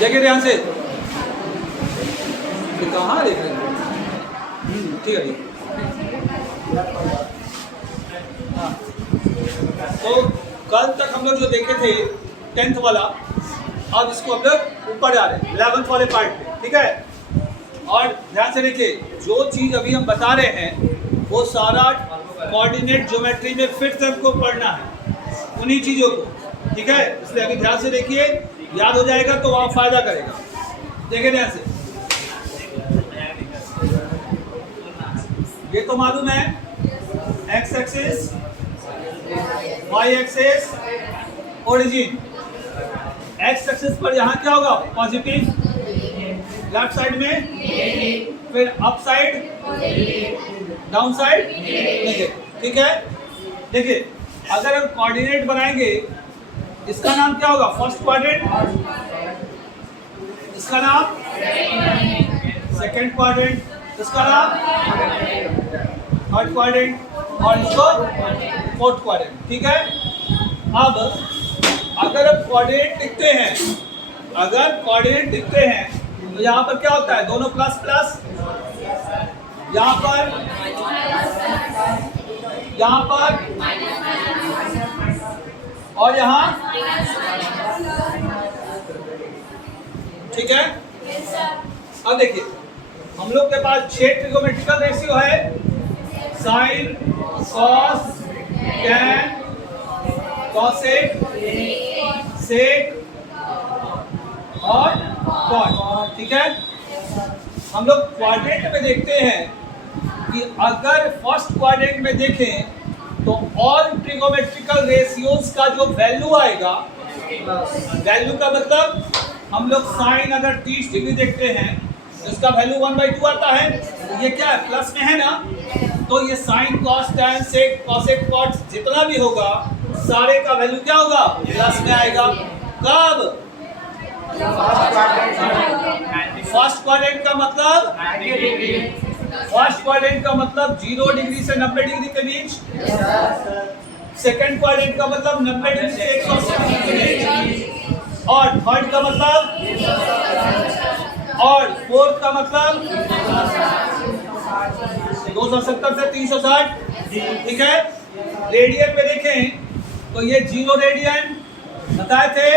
देखिए ध्यान से, कहाँ देख रहे हैं? ठीक है ठीक। हाँ, तो कल तक हम लोग जो देखे थे 10th वाला, अब इसको हम लोग ऊपर जा रहे हैं 11th वाले पार्ट पे, ठीक है। और ध्यान से देखिए, जो चीज़ अभी हम बता रहे हैं वो सारा कोऑर्डिनेट ज्योमेट्री में फिर से हमको पढ़ना है उन्हीं चीज़ों को, ठीक है। इसलिए अभी ध्यान से देखिए, याद हो जाएगा तो वहाँ फायदा करेगा। देखिए ध्यान से, ये तो मालूम है x axis, y axis, origin. X axis पर यहाँ क्या होगा? पॉजिटिव, लेफ्ट साइड में, फिर अप साइड, डाउन साइड, ठीक है। देखिए, अगर हम कोऑर्डिनेट बनाएंगे, इसका नाम क्या होगा? फर्स्ट क्वाड्रेंट, इसका नाम सेकंड क्वाड्रेंट, इसका नाम थर्ड क्वाड्रेंट, और इसको फोर्थ क्वाड्रेंट, ठीक है। अब अगर अब कोऑर्डिनेट लिखते हैं, तो यहाँ पर क्या होता है? दोनों प्लस प्लस, यहाँ पर और यहाँ, ठीक है। अब देखिए, हम लोग के पास 6 ट्रिगोमेट्रिकल रेशियो है, साइन, कॉस, टैन, कॉसेक, सेक और कॉट, ठीक है। हम लोग क्वाड्रेंट में देखते हैं कि अगर फर्स्ट क्वाड्रेंट में देखें तो ऑल ट्रिगोमेट्रिकल रेशियोज का जो वैल्यू आएगा, वैल्यू का मतलब हम लोग साइन अगर 30 डिग्री देखते हैं तो इसका वैल्यू 1/2 आता है। ये क्या है? प्लस में है ना, तो ये साइन, कॉस, टैन, सेक, कॉसेक, कॉट जितना भी होगा सारे का वैल्यू क्या होगा? प्लस में आएगा। कब? फर्स्ट क्वाड्रेंट का मतलब, फर्स्ट क्वाड्रेंट का मतलब 0 डिग्री से 90 डिग्री के बीच, सेकंड क्वाड्रेंट का मतलब 90 डिग्री से 180 डिग्री के बीच, और थर्ड का मतलब, और फोर्थ का मतलब 270 से 360, ठीक है। रेडियन में देखें तो ये 0 रेडियन बताए थे,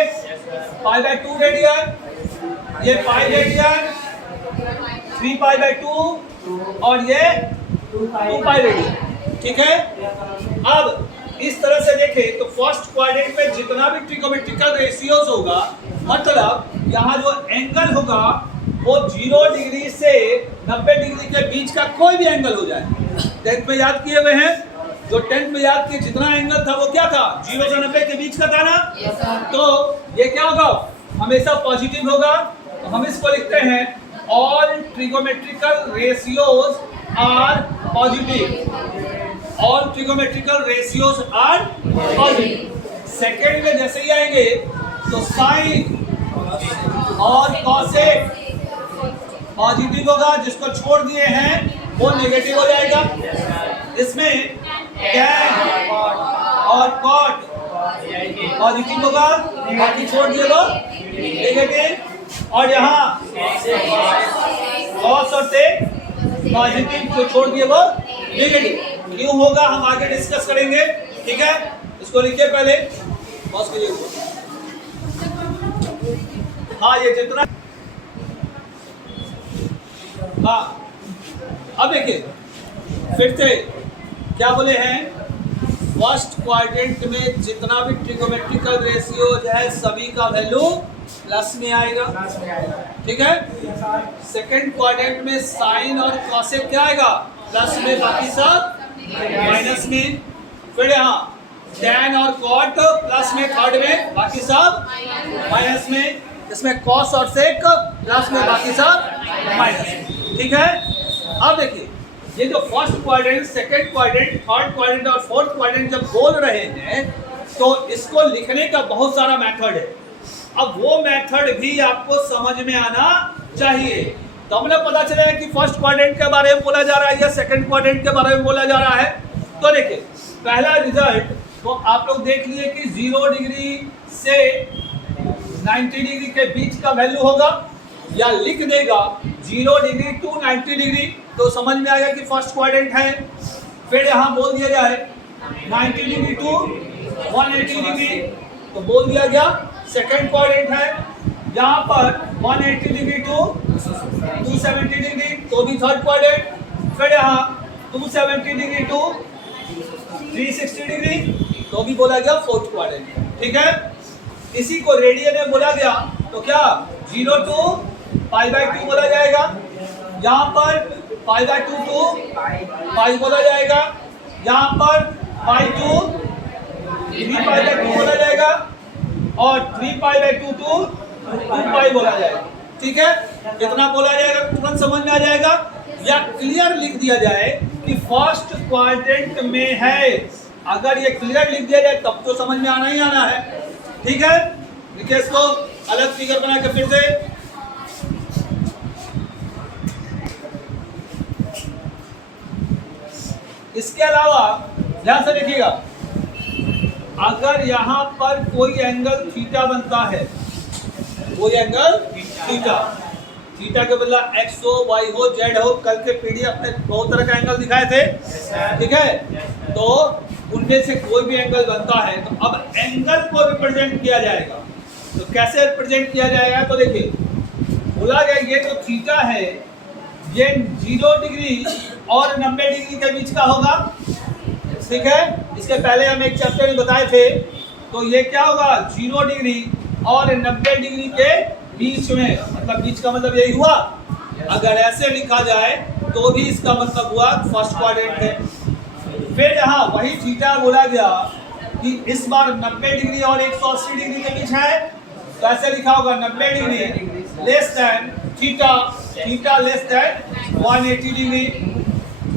π/2 रेडियन, ये पाई रेडियन, 3π/2 और ये 2π रेडियन, ठीक है। अब इस तरह से देखें तो फर्स्ट क्वाड्रेंट में जितना भी ट्रिगोमेट्रिकल रेशियोज होगा, मतलब यहाँ जो एंगल होगा वो 0 डिग्री से 90 डिग्री के बीच का कोई भी एंगल हो जाए। 10th में याद किए हुए हैं, जो 10th में याद किए जितना एंगल था वो क्या था? 0 से 90 के बीच का था ना। तो ये क्या होगा? हमेशा पॉजिटिव होगा। तो हम इसको लिखते हैं all trigonometrical ratios are positive, all trigonometrical ratios are positive. Second में जैसे ही आएंगे तो साइन और कॉसेक पॉजिटिव होगा, जिसको छोड़ दिए हैं वो नेगेटिव हो जाएगा। इसमें टैन और कॉट पॉजिटिव होगा, बाकी छोड़ दिए वो नेगेटिव, और यहाँ कॉस और सेक पॉजिटिव, जो छोड़ दिए वो नेगेटिव। क्यों होगा हम आगे डिस्कस करेंगे, ठीक है। इसको लिखिए पहले, पॉज करिए। हाँ, ये जितना, हाँ, अब देखिए फिर से क्या बोले हैं, फर्स्ट क्वाड्रेंट में जितना भी ट्रिगोमेट्रिकल रेशियोज है सभी का वैल्यू प्लस में आएगा, ठीक है। सेकंड क्वाड्रेंट में साइन और कॉसेक क्या आएगा? प्लस में, बाकी सब माइनस में। फिर यहाँ टैन और कॉट प्लस में थर्ड में, बाकी सब माइनस में। इसमें कॉस और सेक प्लस में, बाकी सब माइनस में, ठीक है। अब देखिए, ये जो first quadrant, second quadrant, third quadrant और फोर्थ क्वाड्रेंट जब बोल रहे हैं तो इसको लिखने का बहुत सारा मेथड है। अब वो मेथड भी आपको समझ में आना चाहिए, तब ना पता चलेगा कि फर्स्ट क्वाड्रेंट के बारे में बोला जा रहा है या सेकंड क्वाड्रेंट के बारे में बोला जा रहा है। तो देखिए, पहला रिजल्ट तो आप लोग देख लिए कि 0 डिग्री से 90 डिग्री के बीच का वैल्यू होगा, या लिख देगा 0 डिग्री टू 90 डिग्री, तो समझ में आएगा कि फर्स्ट क्वाड्रेंट है। फिर यहाँ बोल दिया जाए 90 डिग्री टू 180 डिग्री, तो बोल दिया गया सेकंड क्वाड्रेंट है। यहाँ पर 180 डिग्री टू 270 डिग्री, तो भी थर्ड क्वाड्रेंट। फिर यहाँ 270 डिग्री टू 360 डिग्री, तो भी बोला गया फोर्थ क्वाड्रेंट। ठीक है, इसी को रेडियन में बोला गया, तो क्या 0 टू π/2 बोला जाएगा। यहाँ पर π/2 टू पाई बोला जाएगा, यहाँ पर π/2 3π/2 बोला जाएगा, और 3π/2 टू 2π बोला जाएगा। ठीक है, कितना बोला जाएगा तुरंत समझ में आ जाएगा। या क्लियर लिख दिया जाए कि फर्स्ट क्वाड्रेंट में है, अगर ये क्लियर लिख दिया जाए तब तो समझ में आना ही आना है। ठीक है, देखिए इसको अलग फिगर बना के फिर से, इसके अलावा ध्यान से देखिएगा, अगर यहां पर कोई एंगल थीटा बनता है, कोई एंगल थीटा, थीटा के बदला एक्स हो, वाई हो, जेड हो, कल के पीडीएफ में बहुत तरह का एंगल दिखाए थे। ठीक है, तो उनमें से कोई भी एंगल बनता है, तो अब एंगल को रिप्रेजेंट किया जाएगा। तो कैसे रिप्रेजेंट किया जाएगा, तो देखिए बोला गया ये जो थीटा है ये 0 डिग्री और 90 डिग्री के बीच का होगा। ठीक है, इसके पहले हम एक चैप्टर में बताए थे, तो ये क्या होगा 0 डिग्री और 90 डिग्री के बीच में, मतलब बीच का मतलब यही हुआ। अगर ऐसे लिखा जाए तो भी इसका मतलब हुआ फर्स्ट क्वाड्रेंट है। फिर यहाँ वही थीटा बोला गया कि इस बार 90 डिग्री और 180 डिग्री के बीच है, तो ऐसे लिखा होगा 90 degree less than theta, theta less than 180 degree.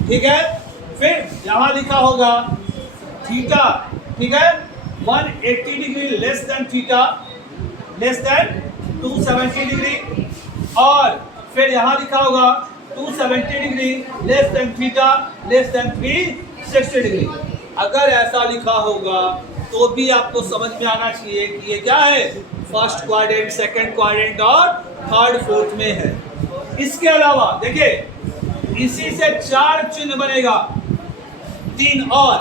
ठीक है, फिर यहाँ लिखा होगा थीटा, ठीक है 180 degree less than theta less than 270 degree, और फिर यहाँ लिखा होगा 270 degree less than theta less than 360 degree. अगर ऐसा लिखा होगा तो भी आपको समझ में आना चाहिए कि ये क्या है, फर्स्ट क्वाड्रेंट, सेकंड क्वाड्रेंट और थर्ड फोर्थ में है। इसके अलावा देखिए इसी से 4 चिन्ह बनेगा, 3 और,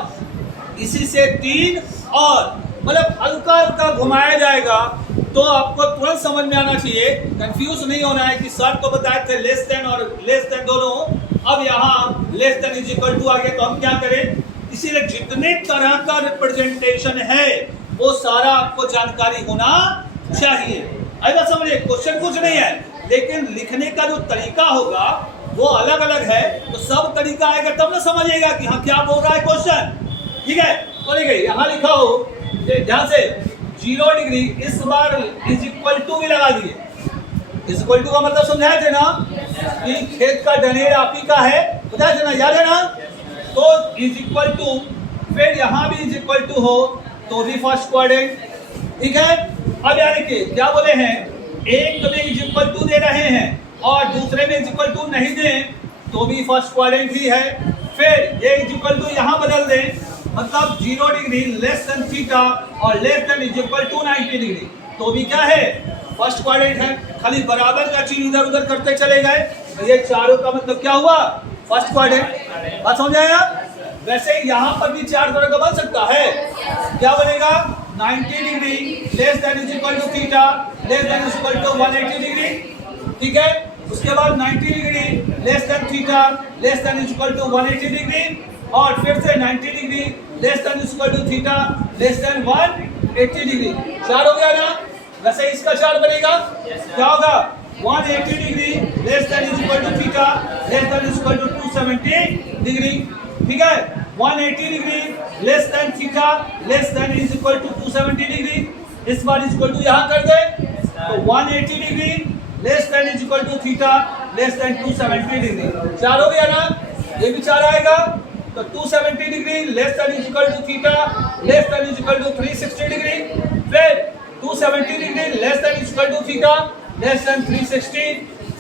इसी से 3 और, मतलब हल्का हल्का घुमाया जाएगा, तो आपको तुरंत समझ में आना चाहिए, कंफ्यूज नहीं होना है कि सर को बताए थे लेस देन और लेस देन दोनों, अब यहाँ less than is equal to आ गया, तो हम क्या करें। इसीलिए जितने तरह का रिप्रेजेंटेशन है वो सारा आपको जानकारी होना चाहिए। ऐसा समझिए, क्वेश्चन कुछ नहीं है, लेकिन लिखने का जो तरीका होगा वो अलग अलग है, तो सब तरीका आएगा तब ना समझिएगा कि हाँ क्या बोल रहा है क्वेश्चन। ठीक है, तो देखिए यहाँ लिखा हो ध्यान से 0 डिग्री, इस बार इज इक्वल टू भी लगा दिए। इज इक्वल टू का मतलब समझाए थे ना कि खेत का ढनेर आप ही का है, बताए थे ना, याद है ना। तो इज इक्वल टू, फिर यहाँ भी इज इक्वल टू हो तो भी फर्स्ट क्वाड्रेंट। ठीक है, अब यानी कि क्या बोले हैं, एक में इज इक्वल टू दे रहे हैं और दूसरे में इज इक्वल टू नहीं दें तो भी फर्स्ट क्वाड्रेंट ही है। फिर ये इज इक्वल टू यहाँ बदल दें, मतलब 0 डिग्री लेस देन थीटा और less than is equal to 90 degree, तो भी क्या है, फर्स्ट क्वाड्रेंट है। खाली बराबर का चिन्ह इधर उधर करते चले गए, तो ये चारों का मतलब क्या हुआ, फर्स्ट क्वाड्रेंट। बात समझ आया। वैसे यहाँ पर भी 4 तरह का बन सकता है, क्या बनेगा 90 degree less than is equal to theta less than is equal to 180 degree. ठीक है, उसके बाद 90 degree less than theta less than is equal to 180 degree, और फिर से 90 degree less than is equal to theta less than 180 degree. 4 हो गया ना। वैसे इसका 4 बनेगा, क्या होगा 180 degree less than is equal to theta less than is equal to 270 degree. ठीक है, 180 degree less than theta less than is equal to 270 degree, इस बार इज इक्वल टू यहाँ कर दे, तो 180 degree less than is equal to theta less than 270 degree. 4 हो गया ना, ये भी 4 आएगा, तो 270 degree less than is equal to theta less than is equal to 360 degree, फिर 270 degree less than is equal to theta less than 360,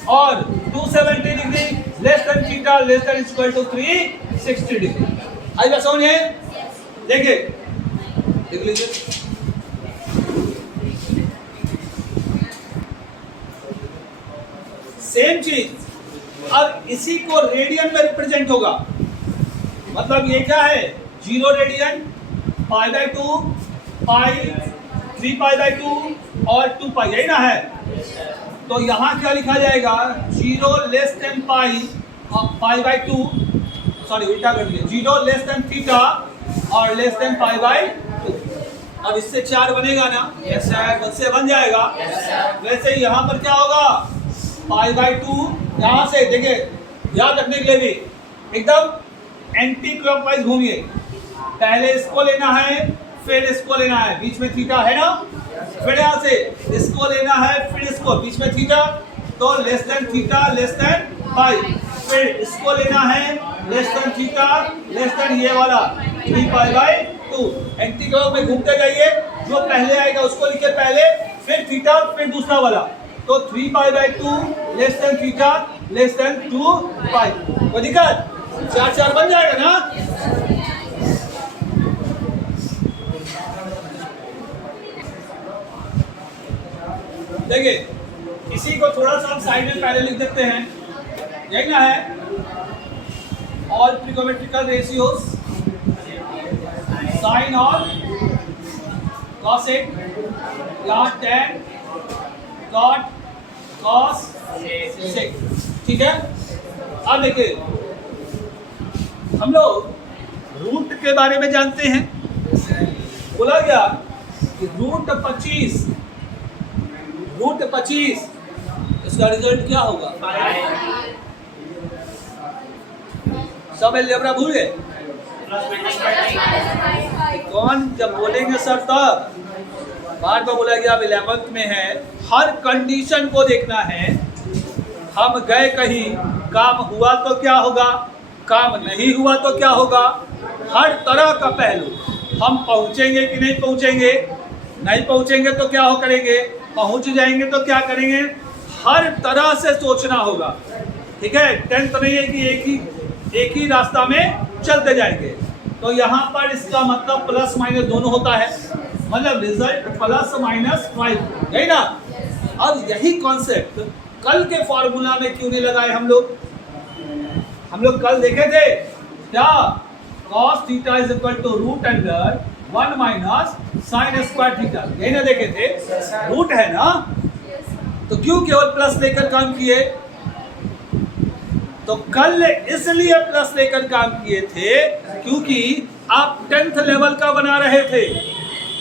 और 270 degree less than theta less than is equal to 360 degree. आई बात समझ है। देखिए देख लीजिए same चीज। अब इसी को रेडियन में रिप्रेजेंट होगा, मतलब ये क्या है 0 रेडियन, π/2, पाई, 3π/2 और 2π, यही ना है। तो यहाँ क्या लिखा जाएगा 0 लेस देन π/2, सॉरी उल्टा कर दिया, 0 लेस देन थीटा और लेस देन π/2। अब इससे 4 बनेगा ना, यस सर, उससे बन जाएगा। वैसे यहाँ पर क्या होगा π/2, यहाँ से देखिए याद रखने के लिए भी एकदम एंटी क्लॉकवाइज घूमिए, पहले इसको लेना है फिर इसको लेना है, बीच में थीटा है ना, फिर यहाँ से इसको लेना है फिर इसको, बीच में थीटा, तो less than theta less than pi, फिर इसको लेना है less than theta less than ये वाला 3π/2। एंटी क्लॉक में घूमते जाइए, जो पहले आएगा उसको लिखे पहले, फिर थीटा फिर दूसरा वाला, तो 3π/2 less than theta less than 2π। कोई दिक्कत? 4 बन जाएगा ना। देखिए इसी को थोड़ा सा हम साइड में पहले लिख देते हैं, यही ना है ऑल ट्रिगोमेट्रिकल रेशियोज साइन और कॉसेक, यहाँ tan cot cos sec, ठीक है। अब देखिए हम लोग रूट के बारे में जानते हैं, बोला गया कि रूट 25 इसका रिजल्ट क्या होगा, सब अलजेब्रा भूल गए कौन, जब बोलेंगे सर तब। बार बार बोला गया अब 11th में है, हर कंडीशन को देखना है। हम गए कहीं, काम हुआ तो क्या होगा, काम नहीं हुआ तो क्या होगा, हर तरह का पहलू। हम पहुंचेंगे कि नहीं पहुंचेंगे, नहीं पहुंचेंगे तो क्या हो करेंगे, पहुंच जाएंगे तो क्या करेंगे, हर तरह से सोचना होगा, ठीक है। 10th नहीं है कि एक ही रास्ता में चलते जाएंगे। तो यहाँ पर इसका मतलब प्लस माइनस दोनों होता है, मतलब रिजल्ट +-5, यही ना। अब यही कॉन्सेप्ट कल के फॉर्मूला में क्यों नहीं लगाए हम लोग कल देखे थे क्या, cos theta is equal to √1 - sin square theta, यही ना देखे थे, रूट है ना, तो क्यों केवल प्लस लेकर काम किए। तो कल इसलिए प्लस लेकर काम किए थे क्योंकि आप 10th लेवल का बना रहे थे,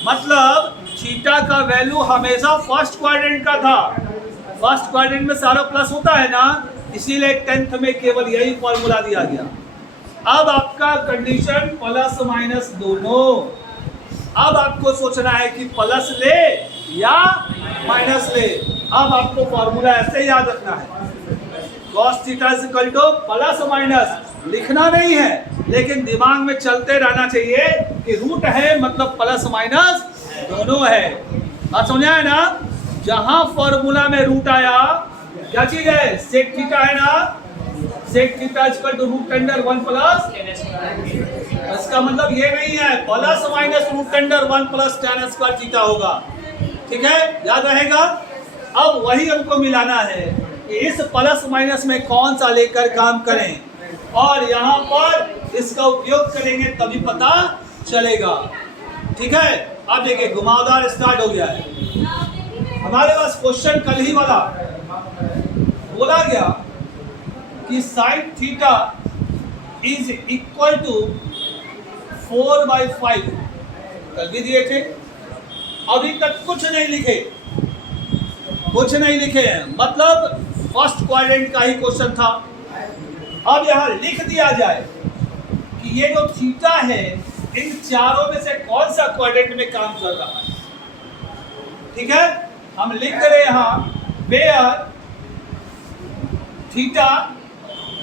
मतलब थीटा का वैल्यू हमेशा फर्स्ट क्वाड्रेंट का था, फर्स्ट क्वाड्रेंट में सारा प्लस होता है ना, इसीलिए 10th में केवल यही फॉर्मूला दिया गया। अब आपका कंडीशन प्लस माइनस दोनों, अब आपको सोचना है कि प्लस ले या माइनस ले। अब आपको फॉर्मूला ऐसे याद रखना है, cos theta is equal to +- लिखना नहीं है, लेकिन दिमाग में चलते रहना चाहिए कि रूट है मतलब प्लस माइनस दोनों है। बात समझा है ना। जहां फॉर्मूला में रूट आया क्या चीज है, सेक थीटा है ना, sec theta is equal to √1 इसका मतलब ये नहीं है +-√1 tan स्क्वायर थीटा होगा, ठीक है, याद रहेगा। अब वही हमको मिलाना है कि इस प्लस माइनस में कौन सा लेकर काम करें, और यहाँ पर इसका उपयोग करेंगे तभी पता चलेगा, ठीक है। अब देखिए घुमावदार स्टार्ट हो गया है हमारे पास क्वेश्चन कल ही वाला, बोला गया कि sine theta is equal to 4/5, कल भी दिए थे, अभी तक कुछ नहीं लिखे हैं, मतलब फर्स्ट क्वाड्रेंट का ही क्वेश्चन था। अब यहाँ लिख दिया जाए कि ये जो थीटा है इन चारों में से कौन सा क्वाड्रेंट में काम कर रहा है, ठीक है। हम लिख रहे यहाँ where theta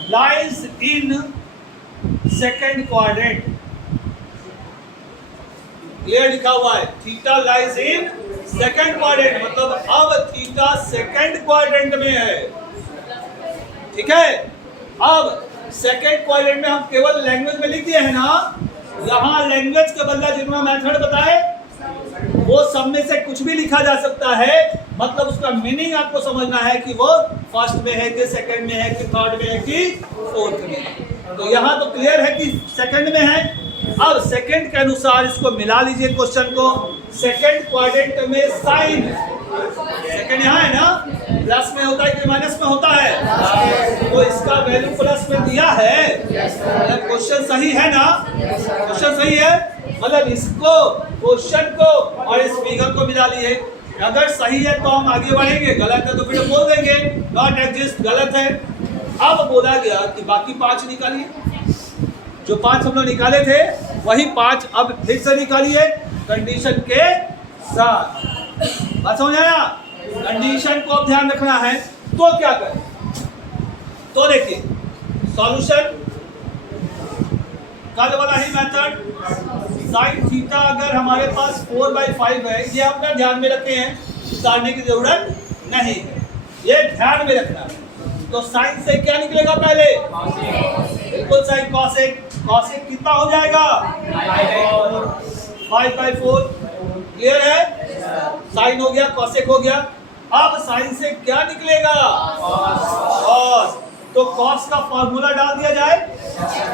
lies in second quadrant, clear लिखा हुआ है, theta lies in second quadrant, मतलब अब थीटा सेकंड क्वाड्रेंट में है, ठीक है। अब सेकंड क्वाड्रेंट में हम केवल लैंग्वेज में लिख दिए है ना, यहाँ लैंग्वेज के बदला जितना मेथड बताए वो सब में से कुछ भी लिखा जा सकता है, मतलब उसका मीनिंग आपको समझना है कि वो फर्स्ट में है कि सेकंड में है कि थर्ड में है कि फोर्थ में। तो यहाँ तो क्लियर है कि सेकंड में है। अब सेकंड के अनुसार इसको मिला लीजिए क्वेश्चन को। सेकंड क्वाड्रेंट में साइन, सेकंड यहाँ है ना, प्लस में होता है कि माइनस में होता है, तो इसका वैल्यू प्लस में दिया है। मतलब क्वेश्चन सही है ना, क्वेश्चन सही है, मतलब इसको क्वेश्चन को और इस फिगर को मिला लिए। अगर सही है तो हम आगे बढ़ेंगे, गलत है तो फिर बोल देंगे नॉट एग्जिस्ट, गलत है। अब बोला गया कि बाकी 5 निकालिए, जो 5 हम लोग निकाले थे वही 5 अब फिर से निकालिए कंडीशन के साथ। बात समझ आया? कंडीशन को अब ध्यान रखना है। तो क्या करें, तो देखिए सॉल्यूशन कल वाला ही मेथड, साइन थीटा अगर हमारे पास 4/5 है, ये अपना ध्यान में रखे हैं, उतारने की जरूरत नहीं है, ये ध्यान में रखना है। तो साइन से क्या निकलेगा पहले? बिल्कुल सही, कॉसेक। कॉसेक कितना हो जाएगा? 5/4। क्लियर है? साइन हो गया, कॉसेक हो गया। अब साइन से क्या निकलेगा? कॉस। तो कॉस का फॉर्मूला डाल दिया जाए,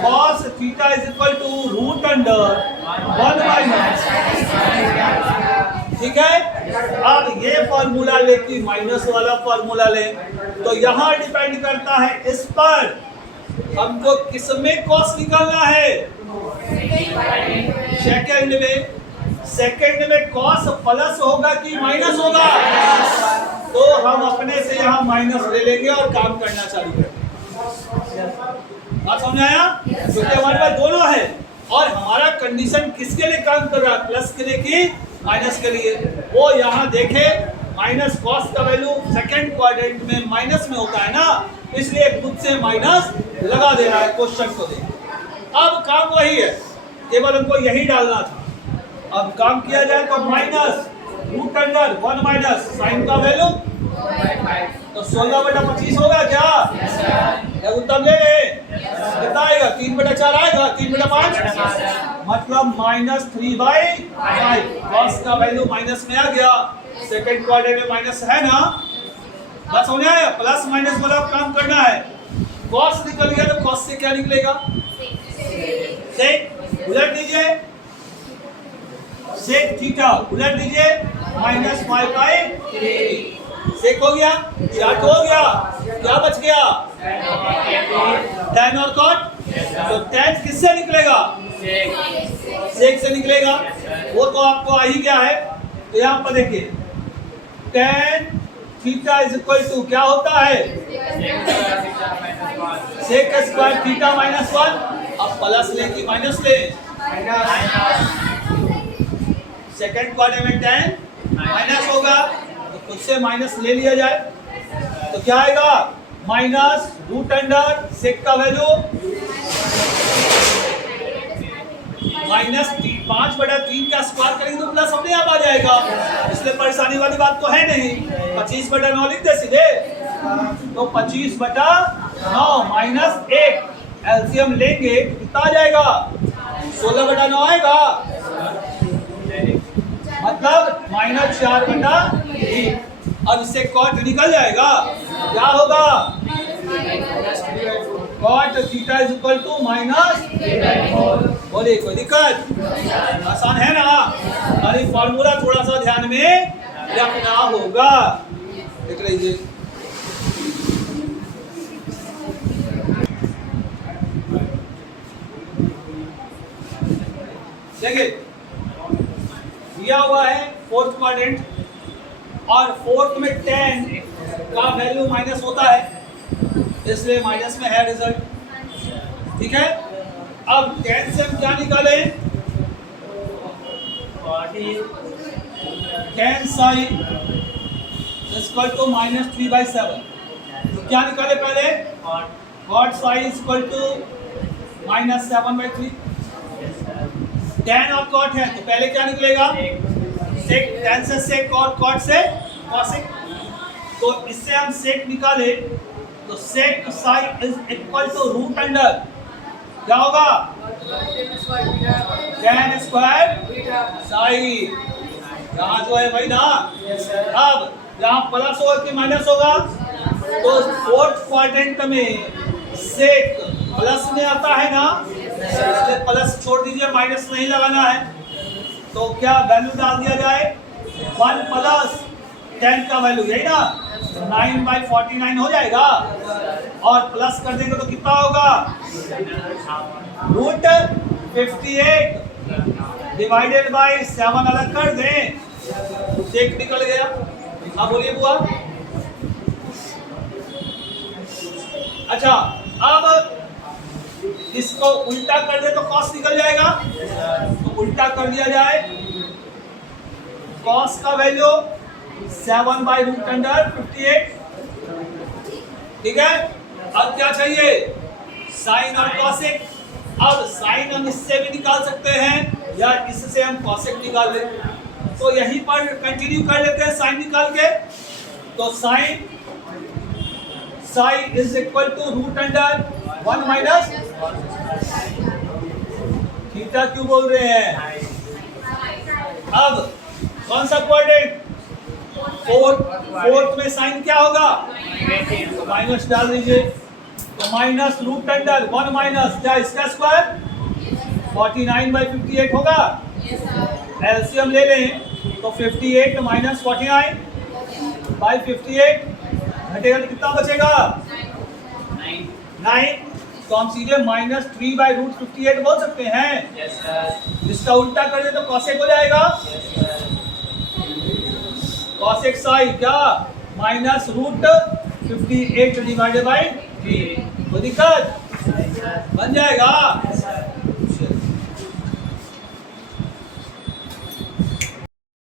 cos theta is equal to root under 1/। ठीक है, अब ये फॉर्मूला लेके माइनस वाला फॉर्मूला ले, तो यहां डिपेंड करता है इस पर हमको किस में कॉस निकालना है। सेकंड में कॉस प्लस होगा कि माइनस होगा? तो हम अपने से यहाँ माइनस ले लेंगे और काम करना चालू करेंगे। बात समझ आया? क्योंकि हमारे पास दोनों है और हमारा कंडीशन किसके लिए काम कर रहा है, प्लस के लिए कि माइनस के लिए। वो यहाँ देखे माइनस कॉस का वैल्यू सेकंड क्वाड्रेंट में माइनस में होता है ना, इसलिए खुद से माइनस लगा देना है क्वेश्चन को देख। अब काम वही है, केवल हमको यही डालना था। अब काम किया जाए तो minus root under 1 minus sine का वैल्यू, तो 16/25 होगा क्या? उत्तर ले ले, कितना आएगा? 3/4 आएगा, 3/5 मतलब -3/5। कॉस का वैल्यू माइनस में आ गया, सेकंड क्वाड्रेंट में माइनस है ना। बस होने आया, प्लस माइनस वाला काम करना है। कॉस निकल गया तो कॉस से क्या निकलेगा? सेक। उलट दीजिए, सेक थीटा उलट दीजिए, -5/3। सेक हो गया, चार्ट हो गया, क्या बच गया? tan और cot। तो tan किससे निकलेगा? सेक से निकलेगा, वो तो आपको आ ही गया है। तो यहाँ पर देखिए tan theta is equal to क्या होता है? सेक का स्क्वायर थीटा -1। अब प्लस ले कि माइनस ले? सेकंड क्वाड्रेंट में tan माइनस होगा, तो खुद से माइनस ले लिया जाए, तो क्या आएगा? माइनस रूट अंडर सेक का वैल्यू -5/3 का स्क्वायर करेंगे तो प्लस अपने आप आ जाएगा, इसलिए परेशानी वाली बात तो है नहीं। 25/9 लिख दे सीधे, तो 25/9 -1 एलसीएम लेंगे कितना आ जाएगा? 16/9 आएगा, मतलब -4/3। अब इससे कॉट निकल जाएगा, क्या होगा? Cot theta is equal to -3/4। बोलिए कोई दिक्कत? आसान है ना? अरे फॉर्मूला थोड़ा सा ध्यान में रखना होगा। देख लीजिए, देखिए दिया हुआ है फोर्थ क्वाड्रेंट और फोर्थ में tan का वैल्यू माइनस होता है, इसलिए माइनस में है रिजल्ट। ठीक है, अब tan से हम क्या निकाले? tan sine equal to -3/7। तो क्या निकाले पहले? cot sine equal to -7/3। tan और cot है तो पहले क्या निकलेगा? सेक। tan से सेक और cot से cosec। तो इससे हम सेक निकाले तो sec sine is equal to root under क्या होगा? tan square sine. यहाँ जो है भाई ना, अब यहाँ प्लस होगा कि माइनस होगा? तो फोर्थ क्वाड्रेंट में सेक प्लस में आता है ना, इसलिए प्लस छोड़ दीजिए, माइनस नहीं लगाना है। तो क्या वैल्यू डाल दिया जाए? 1 प्लस 10 का वैल्यू, यही ना, 9/49 हो जाएगा। और प्लस कर देंगे तो कितना होगा? रूट 58 डिवाइडेड बाय 7 अलग कर दें, सेक निकल गया। अब बोलिए बुआ। अच्छा, अब इसको उल्टा कर दे तो कॉस निकल जाएगा, तो उल्टा कर दिया जाए। कॉस का वैल्यू 7/√58, ठीक है। अब क्या चाहिए? साइन और कॉसेक। अब साइन हम इससे भी निकाल सकते हैं या इससे हम कॉसेक निकाल लें, तो यहीं पर कंटिन्यू कर लेते हैं साइन निकाल के। तो sine is equal to √1 minus theta. क्यों बोल रहे हैं? अब कौन सा क्वाड्रेंट? फोर्थ में साइन क्या होगा? तो माइनस डाल दीजिए, तो माइनस √1 माइनस क्या, इसका स्क्वायर 49/58 होगा। एलसीएम ले लें तो 58 माइनस 49/58 घटेगा तो कितना बचेगा? 9। तो हम सीधे -3/√58 बोल सकते हैं। इसका उल्टा कर दे तो कॉसेक हो जाएगा। कॉसेक साइन क्या? -√58 डिवाइडेड बाई 3। कोई दिक्कत? बन जाएगा।